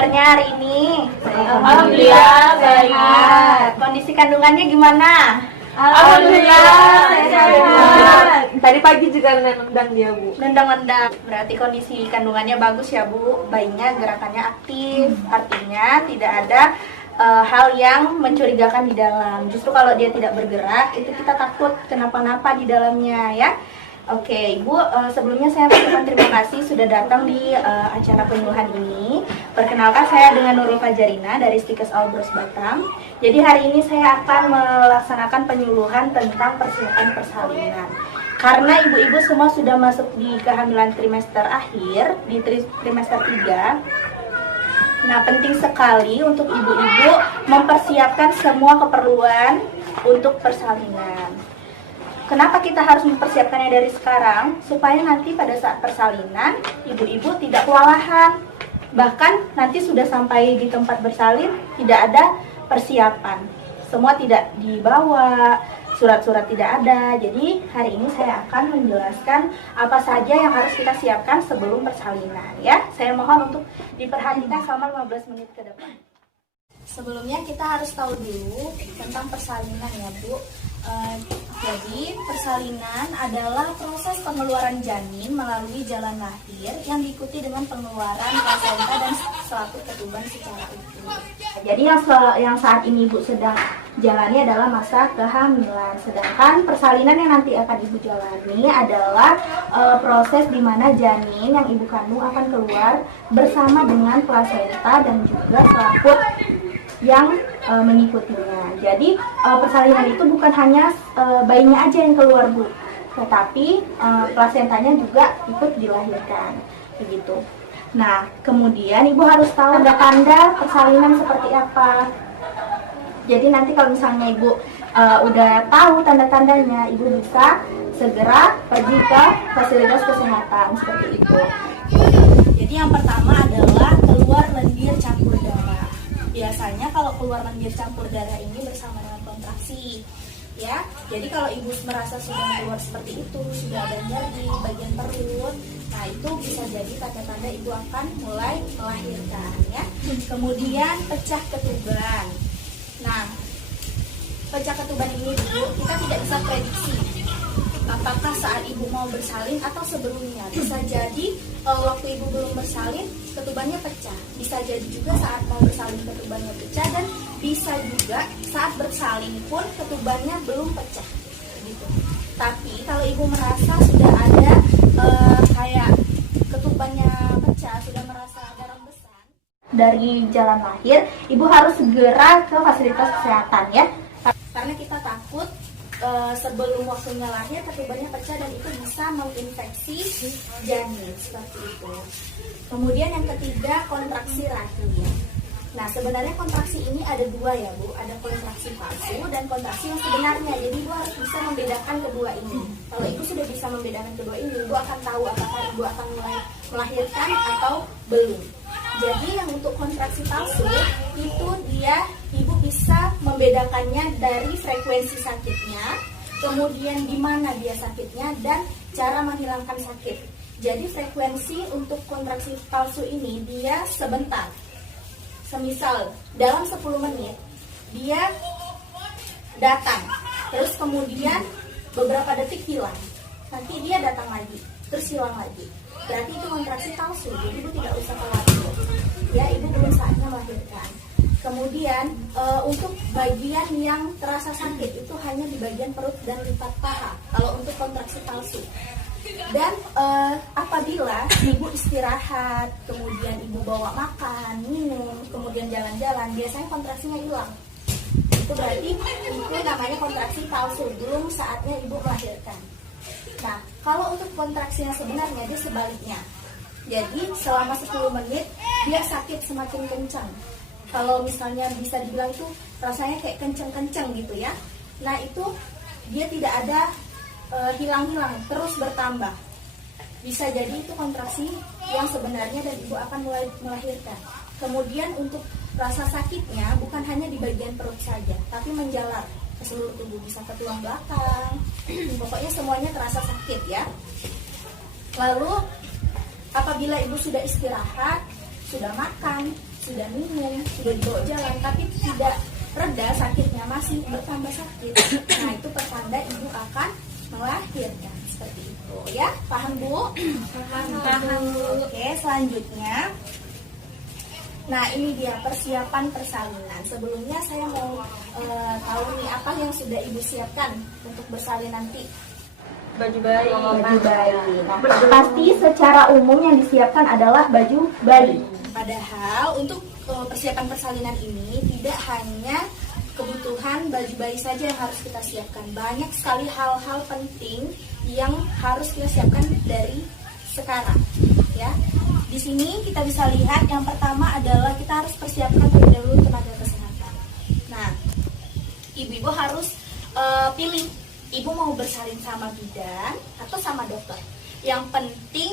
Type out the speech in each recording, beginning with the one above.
kabarnya hari ini? Alhamdulillah sehat. Kondisi kandungannya gimana? Alhamdulillah sehat. Tadi pagi juga nendang dia, Bu. Nendang-nendang. Berarti kondisi kandungannya bagus ya, Bu. Bayinya gerakannya aktif. Artinya tidak ada hal yang mencurigakan di dalam. Justru kalau dia tidak bergerak, itu kita takut kenapa-napa di dalamnya ya. Oke, Ibu, sebelumnya saya mengucapkan terima kasih sudah datang di acara penyuluhan ini. Perkenalkan, saya dengan Nurul Fajarina dari Stikes Albros Batam. Jadi hari ini saya akan melaksanakan penyuluhan tentang persiapan persalinan. Karena ibu-ibu semua sudah masuk di kehamilan trimester akhir, di trimester 3. Nah, penting sekali untuk ibu-ibu mempersiapkan semua keperluan untuk persalinan. Kenapa kita harus mempersiapkannya dari sekarang? Supaya nanti pada saat persalinan, ibu-ibu tidak kewalahan. Bahkan nanti sudah sampai di tempat bersalin, tidak ada persiapan. Semua tidak dibawa, surat-surat tidak ada. Jadi hari ini saya akan menjelaskan apa saja yang harus kita siapkan sebelum persalinan. Ya, saya mohon untuk diperhatikan selama 15 menit ke depan. Sebelumnya kita harus tahu dulu tentang persalinan ya, Bu. Jadi persalinan adalah proses pengeluaran janin melalui jalan lahir yang diikuti dengan pengeluaran plasenta dan selaput ketuban secara utuh. Jadi yang saat ini Ibu sedang jalani adalah masa kehamilan. Sedangkan persalinan yang nanti akan Ibu jalani adalah proses di mana janin yang Ibu kandung akan keluar bersama dengan plasenta dan juga selaput yang mengikutinya. Jadi persalinan itu bukan hanya bayinya aja yang keluar, Bu, tetapi plasentanya juga ikut dilahirkan, begitu. Nah, kemudian Ibu harus tahu tanda-tanda persalinan seperti apa. Jadi nanti kalau misalnya Ibu udah tahu tanda-tandanya, Ibu bisa segera pergi ke fasilitas kesehatan seperti itu. Jadi yang pertama adalah keluar lendir campur darah. Biasanya kalau keluar lendir campur darah ini bersama dengan kontraksi, ya. Jadi kalau ibu merasa sudah keluar seperti itu, sudah ada nyeri bagian perut, nah itu bisa jadi tanda-tanda ibu akan mulai melahirkan, ya. Kemudian pecah ketuban. Nah, pecah ketuban ini Bu, kita tidak bisa prediksi apakah saat ibu mau bersalin atau sebelumnya. Bisa jadi waktu ibu belum bersalin ketubannya pecah, bisa jadi juga saat mau bersalin ketubannya pecah, dan bisa juga saat bersalin pun ketubannya belum pecah gitu. Tapi kalau ibu merasa sudah ada kayak ketubannya pecah, sudah merasa ada rembesan dari jalan lahir, ibu harus segera ke fasilitas kesehatan ya, karena kita takut sebelum waktunya lahir ketubannya pecah dan itu bisa menginfeksi janin seperti itu. Kemudian yang ketiga, kontraksi rahim. Nah, sebenarnya kontraksi ini ada dua ya, Bu. Ada kontraksi palsu dan kontraksi yang sebenarnya. Jadi ibu harus bisa membedakan kedua ini. Kalau ibu sudah bisa membedakan kedua ini, ibu akan tahu apakah ibu akan mulai melahirkan atau belum. Jadi yang untuk kontraksi palsu itu ibu bisa membedakannya dari frekuensi sakitnya, kemudian di mana dia sakitnya, dan cara menghilangkan sakit. Jadi frekuensi untuk kontraksi palsu ini dia sebentar. Semisal dalam 10 menit dia datang, terus kemudian beberapa detik hilang, nanti dia datang lagi, terus hilang lagi. Berarti itu kontraksi palsu, jadi ibu tidak usah khawatir. Ya, ibu belum saatnya melahirkan. Kemudian untuk bagian yang terasa sakit itu hanya di bagian perut dan lipat paha kalau untuk kontraksi palsu. Dan apabila ibu istirahat, kemudian ibu bawa makan, minum, kemudian jalan-jalan, biasanya kontraksinya hilang. Itu berarti itu namanya kontraksi palsu, belum saatnya ibu melahirkan. Nah, kalau untuk kontraksinya sebenarnya dia sebaliknya. Jadi selama 10 menit dia sakit semakin kencang. Kalau misalnya bisa dibilang itu rasanya kayak kenceng-kenceng gitu ya. Nah, itu dia tidak ada hilang-hilang, terus bertambah. Bisa jadi itu kontraksi yang sebenarnya dan ibu akan mulai melahirkan. Kemudian untuk rasa sakitnya bukan hanya di bagian perut saja, tapi menjalar ke seluruh tubuh, bisa ke tulang belakang. Pokoknya semuanya terasa sakit ya. Lalu apabila ibu sudah istirahat, sudah makan, sudah minum, sudah dibawa jalan, tapi tidak reda sakitnya, masih bertambah sakit. Nah, itu pertanda ibu akan melahirkan. Seperti itu ya. Paham, Bu? Paham, Bu. Oke, selanjutnya. Nah, ini dia persiapan persalinan. Sebelumnya saya mau tahu nih apa yang sudah ibu siapkan untuk bersalin nanti. Baju bayi. Baju bayi. Nah, pasti secara umum yang disiapkan adalah baju bayi. Padahal untuk persiapan persalinan ini tidak hanya kebutuhan baju bayi saja yang harus kita siapkan. Banyak sekali hal-hal penting yang harus kita siapkan dari sekarang, ya. Di sini kita bisa lihat yang pertama adalah kita harus persiapkan terlebih dahulu tenaga kesehatan. Nah, ibu-ibu harus pilih ibu mau bersalin sama bidan atau sama dokter. Yang penting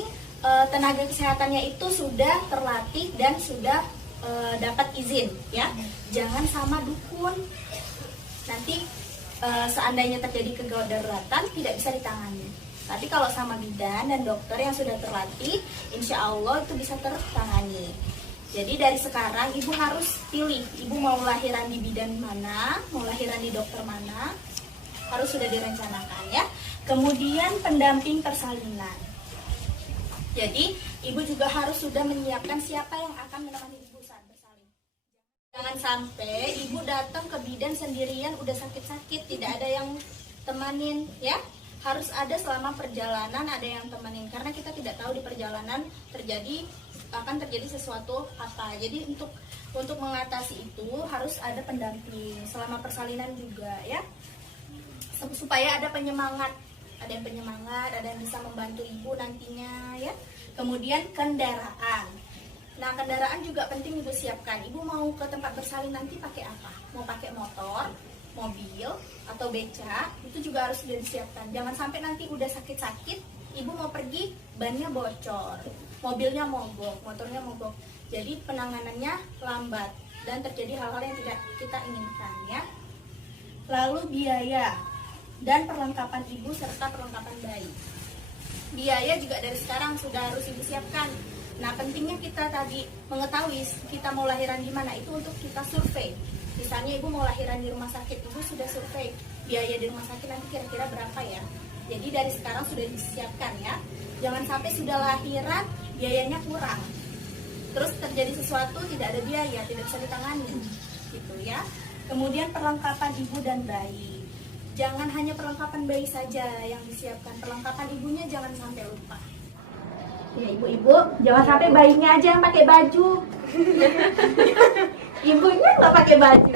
tenaga kesehatannya itu sudah terlatih dan sudah dapat izin, ya. Jangan sama dukun. Nanti seandainya terjadi kegawat daruratan tidak bisa ditangani. Tapi kalau sama bidan dan dokter yang sudah terlatih, insya Allah itu bisa tertangani. Jadi dari sekarang ibu harus pilih, ibu mau lahiran di bidan mana, mau lahiran di dokter mana, harus sudah direncanakan, ya. Kemudian pendamping persalinan. Jadi ibu juga harus sudah menyiapkan siapa yang akan menemani ibu saat bersalin. Jangan sampai ibu datang ke bidan sendirian udah sakit-sakit, tidak ada yang temanin, ya. Harus ada selama perjalanan ada yang temenin, karena kita tidak tahu di perjalanan akan terjadi sesuatu apa. Jadi untuk mengatasi itu harus ada pendamping selama persalinan juga, ya. Supaya ada penyemangat, ada yang bisa membantu ibu nantinya, ya. Kemudian kendaraan. Nah, kendaraan juga penting ibu siapkan. Ibu mau ke tempat bersalin nanti pakai apa? Mau pakai motor, mobil, atau beca, itu juga harus sudah disiapkan. Jangan sampai nanti udah sakit-sakit, ibu mau pergi, bannya bocor, mobilnya mogok, motornya mogok. Jadi penanganannya lambat dan terjadi hal-hal yang tidak kita inginkan, ya. Lalu biaya dan perlengkapan ibu serta perlengkapan bayi. Biaya juga dari sekarang sudah harus ibu siapkan. Nah, pentingnya kita tadi mengetahui kita mau lahiran di mana itu untuk kita survei. Misalnya ibu mau lahiran di rumah sakit, ibu sudah survei biaya di rumah sakit nanti kira-kira berapa, ya. Jadi dari sekarang sudah disiapkan, ya. Jangan sampai sudah lahiran biayanya kurang, terus terjadi sesuatu tidak ada biaya, tidak bisa ditangani, gitu, ya. Kemudian perlengkapan ibu dan bayi. Jangan hanya perlengkapan bayi saja yang disiapkan, perlengkapan ibunya jangan sampai lupa. Ya, ibu-ibu, jangan sampai bayinya aja yang pakai baju. Ibunya nggak pakai baju.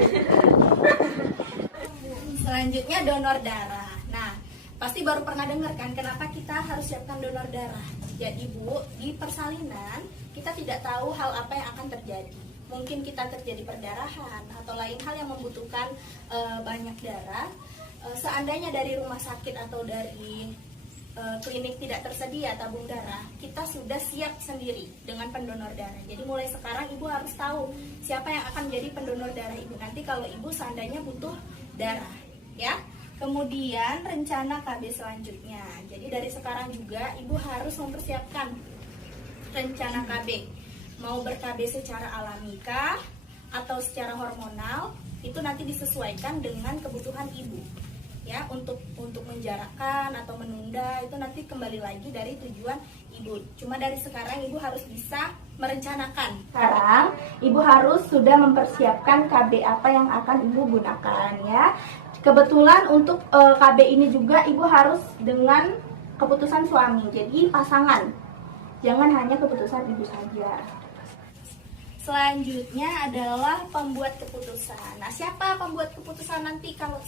Selanjutnya donor darah. Nah, pasti baru pernah dengar kan kenapa kita harus siapkan donor darah. Jadi Bu, di persalinan kita tidak tahu hal apa yang akan terjadi. Mungkin kita terjadi perdarahan atau lain hal yang membutuhkan banyak darah. Seandainya dari rumah sakit atau dari klinik tidak tersedia tabung darah, kita sudah siap sendiri dengan pendonor darah. Jadi mulai sekarang ibu harus tahu siapa yang akan menjadi pendonor darah ibu nanti kalau ibu seandainya butuh darah, ya. Kemudian rencana KB selanjutnya. Jadi dari sekarang juga ibu harus mempersiapkan rencana KB. Mau ber-KB secara alami kah atau secara hormonal, itu nanti disesuaikan dengan kebutuhan ibu. Ya, untuk menjarakkan atau menunda itu nanti kembali lagi dari tujuan ibu. Cuma dari sekarang ibu harus bisa merencanakan. Sekarang ibu harus sudah mempersiapkan KB apa yang akan ibu gunakan, ya. Kebetulan untuk KB ini juga ibu harus dengan keputusan suami. Jadi pasangan. Jangan hanya keputusan ibu saja. Selanjutnya adalah pembuat keputusan. Nah, siapa pembuat keputusan nanti kalau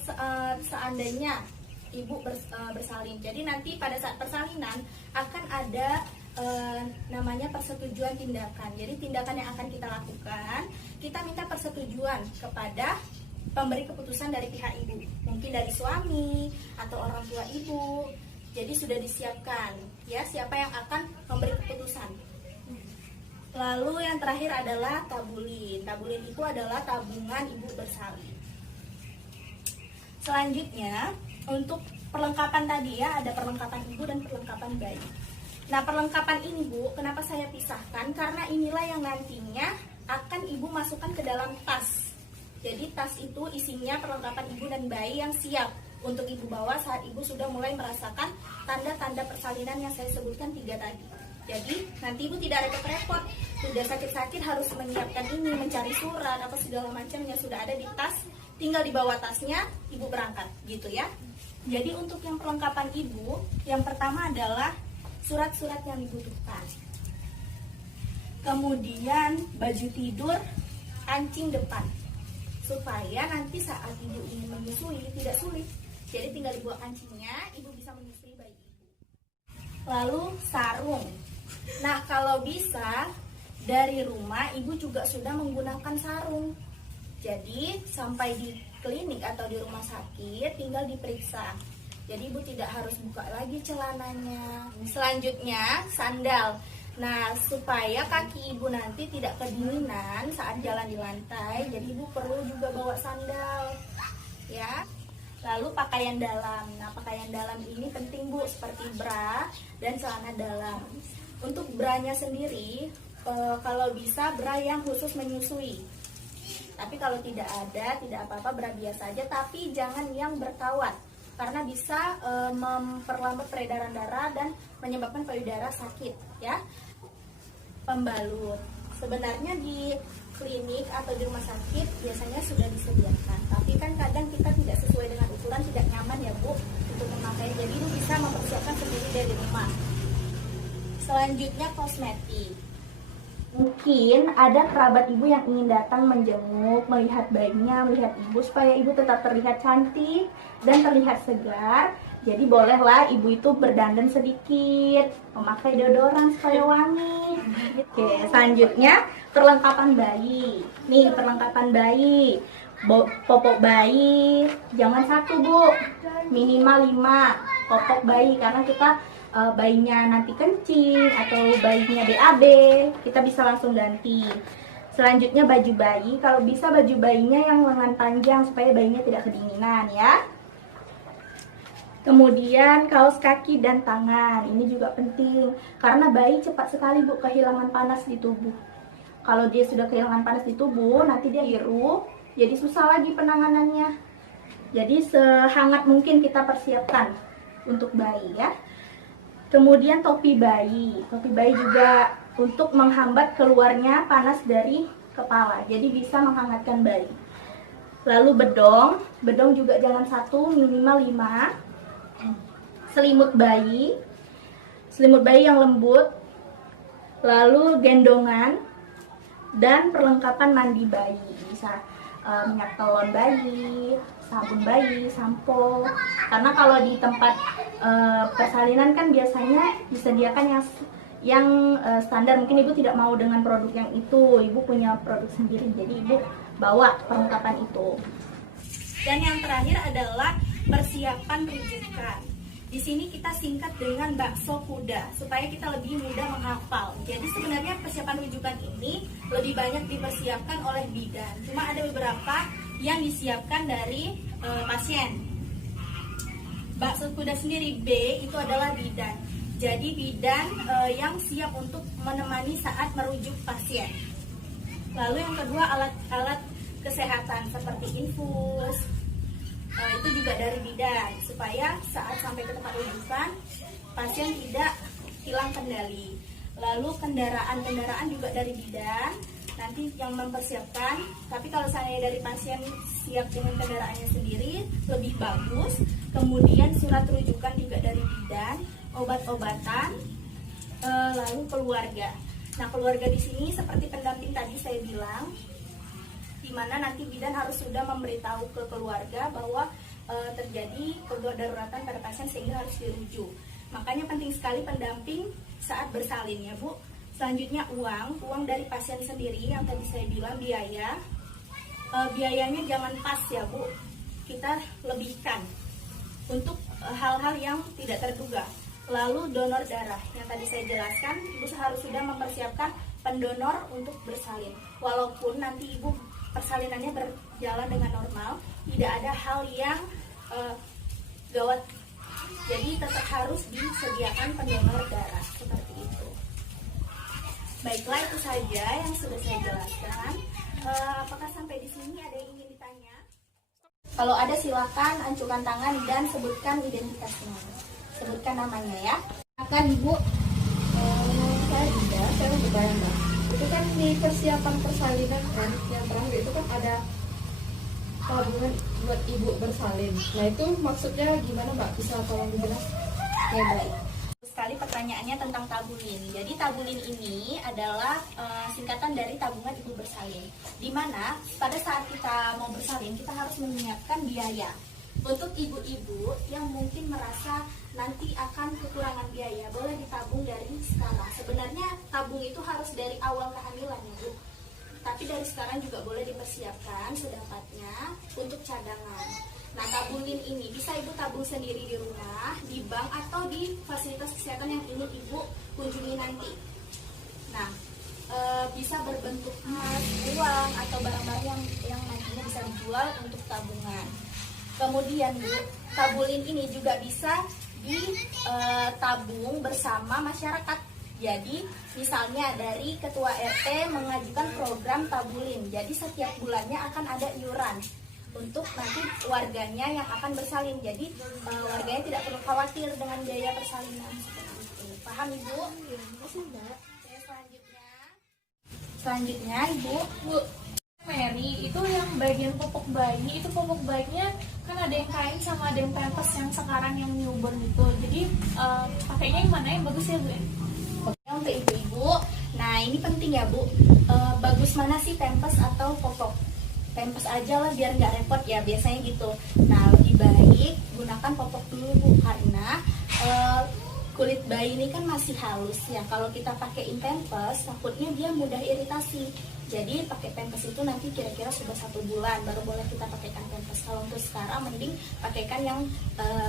seandainya ibu bersalin? Jadi nanti pada saat persalinan akan ada namanya persetujuan tindakan. Jadi tindakan yang akan kita lakukan, kita minta persetujuan kepada pemberi keputusan dari pihak ibu. Mungkin dari suami atau orang tua ibu. Jadi sudah disiapkan, ya, siapa yang akan memberi keputusan. Lalu yang terakhir adalah tabulin. Tabulin itu adalah tabungan ibu bersalin. Selanjutnya untuk perlengkapan tadi, ya, ada perlengkapan ibu dan perlengkapan bayi. Nah, perlengkapan ini Bu, kenapa saya pisahkan? Karena inilah yang nantinya akan ibu masukkan ke dalam tas. Jadi tas itu isinya perlengkapan ibu dan bayi yang siap untuk ibu bawa saat ibu sudah mulai merasakan tanda-tanda persalinan yang saya sebutkan 3 tadi. Jadi nanti ibu tidak repot-repot, sudah sakit-sakit harus menyiapkan ini, mencari surat apa segala macamnya sudah ada di tas, tinggal dibawa tasnya, ibu berangkat gitu ya. Jadi untuk yang perlengkapan ibu, yang pertama adalah surat-surat yang dibutuhkan. Kemudian baju tidur, kancing depan. Supaya nanti saat ibu ingin menyusui tidak sulit. Jadi tinggal dibawa kancingnya, ibu bisa menyusui bayi ibu. Lalu sarung. Nah, kalau bisa dari rumah ibu juga sudah menggunakan sarung. Jadi sampai di klinik atau di rumah sakit tinggal diperiksa. Jadi ibu tidak harus buka lagi celananya. Selanjutnya sandal. Nah, supaya kaki ibu nanti tidak kedinginan saat jalan di lantai, jadi ibu perlu juga bawa sandal. Ya. Lalu pakaian dalam. Nah, pakaian dalam ini penting Bu, seperti bra dan celana dalam. Untuk branya sendiri, kalau bisa bra yang khusus menyusui. Tapi kalau tidak ada, tidak apa-apa, bra biasa aja, tapi jangan yang berkawat. Karena bisa memperlambat peredaran darah dan menyebabkan payudara sakit, ya. Pembalut. Sebenarnya di klinik atau di rumah sakit biasanya sudah disediakan, tapi kan kadang kita tidak sesuai dengan ukuran, tidak nyaman ya Bu untuk memakai. Jadi ibu bisa mempersiapkan sendiri dari rumah. Selanjutnya kosmetik. Mungkin ada kerabat ibu yang ingin datang menjenguk, melihat bayinya, melihat ibu supaya ibu tetap terlihat cantik dan terlihat segar. Jadi bolehlah ibu itu berdandan sedikit, memakai deodoran supaya wangi. Oke, selanjutnya perlengkapan bayi. Nih perlengkapan bayi, popok bayi, jangan 1 Bu, minimal 5 popok bayi karena kita bayinya nanti kencing atau bayinya BAB, kita bisa langsung ganti. Selanjutnya baju bayi, kalau bisa baju bayinya yang lengan panjang supaya bayinya tidak kedinginan ya. Kemudian kaos kaki dan tangan, ini juga penting karena bayi cepat sekali Bu kehilangan panas di tubuh. Kalau dia sudah kehilangan panas di tubuh, nanti dia biru, jadi susah lagi penanganannya. Jadi sehangat mungkin kita persiapkan untuk bayi ya. Kemudian topi bayi juga untuk menghambat keluarnya panas dari kepala, jadi bisa menghangatkan bayi. Lalu bedong juga jangan 1, minimal 5. Selimut bayi yang lembut, lalu gendongan dan perlengkapan mandi bayi, bisa minyak telon bayi, sabun bayi, sampo. Karena kalau di tempat persalinan kan biasanya disediakan yang standar, mungkin ibu tidak mau dengan produk yang itu, ibu punya produk sendiri, jadi ibu bawa perlengkapan itu. Dan yang terakhir adalah persiapan rujukan. Di sini kita singkat dengan bakso kuda supaya kita lebih mudah menghafal. Jadi sebenarnya persiapan rujukan ini lebih banyak dipersiapkan oleh bidan. Cuma ada beberapa yang disiapkan dari pasien. Bakso kuda sendiri B itu adalah bidan. Jadi bidan yang siap untuk menemani saat merujuk pasien. Lalu yang kedua alat-alat kesehatan seperti infus. Itu juga dari bidan supaya saat sampai ke tempat rujukan pasien tidak hilang kendali. Lalu kendaraan juga dari bidan nanti yang mempersiapkan. Tapi kalau saya dari pasien siap dengan kendaraannya sendiri lebih bagus. Kemudian surat rujukan juga dari bidan, obat-obatan, lalu keluarga. Nah keluarga di sini seperti pendamping tadi saya bilang, di mana nanti bidan harus sudah memberitahu ke keluarga bahwa terjadi kedaruratan pada pasien sehingga harus dirujuk. Makanya penting sekali pendamping saat bersalin ya Bu. Selanjutnya uang dari pasien sendiri yang tadi saya bilang biaya. Biayanya jangan pas ya Bu, kita lebihkan untuk hal-hal yang tidak terduga. Lalu donor darah yang tadi saya jelaskan, ibu harus sudah mempersiapkan pendonor untuk bersalin. Walaupun nanti ibu persalinannya berjalan dengan normal, tidak ada hal yang gawat. Jadi tetap harus disediakan pendonor darah seperti itu. Baiklah, itu saja yang sudah saya jelaskan. Apakah sampai di sini ada yang ingin ditanya? Kalau ada silakan ancungkan tangan dan sebutkan identitasnya. Sebutkan namanya ya. Silakan Ibu. Saya Dinda, saya mau bertanya Mbak. Itu kan di persiapan persalinan kan, yang terakhir itu kan ada tabungan buat ibu bersalin. Nah itu maksudnya gimana Mbak? Bisa tolong dijelaskan? Oke, baik. Sekali pertanyaannya tentang tabulin. Jadi tabulin ini adalah singkatan dari tabungan ibu bersalin. Di mana pada saat kita mau bersalin kita harus menyiapkan biaya. Untuk ibu-ibu yang mungkin merasa nanti akan kekurangan biaya, boleh ditabung dari sekarang. Sebenarnya tabung itu harus dari awal kehamilan ya Bu. Tapi dari sekarang juga boleh dipersiapkan sedapatnya untuk cadangan. Nah, tabulin ini bisa Ibu tabung sendiri di rumah, di bank, atau di fasilitas kesehatan yang ingin Ibu kunjungi nanti. Nah, bisa berbentuk emas, uang, atau barang-barang yang nantinya bisa dijual untuk tabungan. Kemudian Bu, tabulin ini juga bisa ditabung bersama masyarakat. Jadi misalnya dari ketua RT mengajukan program tabulin. Jadi setiap bulannya akan ada iuran untuk nanti warganya yang akan bersalin. Jadi warganya tidak perlu khawatir dengan biaya persalinan seperti itu. Paham Ibu? Oke, selanjutnya Ibu. Bu, Mary, itu yang bagian popok bayi, itu popok bayinya kan ada yang kain sama ada yang pampers yang sekarang yang newborn itu. Jadi pakainya yang mana yang bagus ya Bu? Oke, untuk ibu-ibu, nah ini penting ya Bu, bagus mana sih pampers atau popok? Pampers aja lah biar nggak repot ya, biasanya gitu. Nah, lebih baik gunakan popok dulu Bu, karena kulit bayi ini kan masih halus ya. Kalau kita pakaiin pampers, takutnya dia mudah iritasi. Jadi pakai pampers itu nanti kira-kira sudah 1 bulan baru boleh kita pakaikan pampers. Kalau untuk sekarang mending pakaikan yang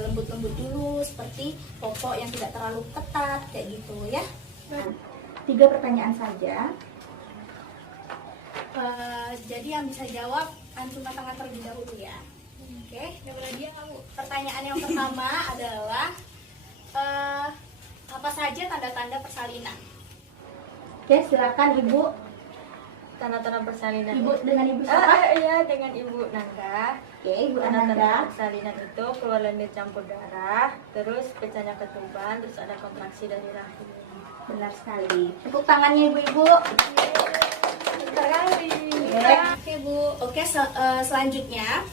lembut-lembut dulu, seperti popok yang tidak terlalu ketat kayak gitu ya. 3 pertanyaan saja. Jadi yang bisa jawab ancungkan tangan terlebih dahulu ya. Oke, dia kamu. Pertanyaan yang pertama adalah apa saja tanda-tanda persalinan? Oke, silakan Ibu. Tanda-tanda persalinan. Ibu dengan Ibu siapa? Iya, dengan Ibu Nanda. Oke, Ibu Tanda-tanda Ananda. persalinan itu keluar lendir campur darah, terus pecahnya ketuban, terus ada kontraksi dari rahim. Benar sekali. Tepuk tangannya Ibu-ibu. Sekali. Oke Bu. Oke, selanjutnya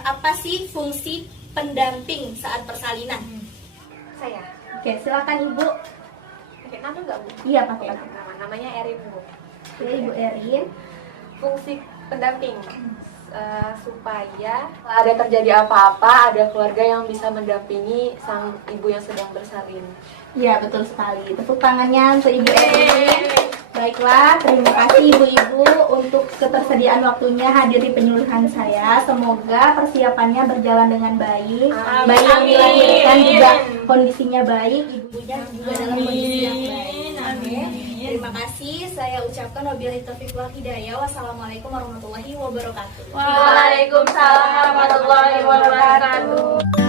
apa sih fungsi pendamping saat persalinan? Saya. Oke, silakan Ibu. Pakai nama nggak Bu? Iya, pakai. Namanya Erin Bu. Oke, Ibu Erin. Fungsi pendamping supaya kalau ada terjadi apa-apa ada keluarga yang bisa mendampingi sang ibu yang sedang bersalin. Iya, betul sekali. Tepuk tangannya untuk Ibu Erin. Baiklah, terima kasih Ibu-ibu untuk ketersediaan waktunya hadir di penyuluhan saya. Semoga persiapannya berjalan dengan baik. Bayi yang dilahirkan juga kondisinya baik, ibunya juga dalam kondisi yang baik. Oke. Terima kasih. Saya ucapkan wabillahi taufiq wal hidayah. Wassalamualaikum warahmatullahi wabarakatuh. Waalaikumsalam warahmatullahi wabarakatuh.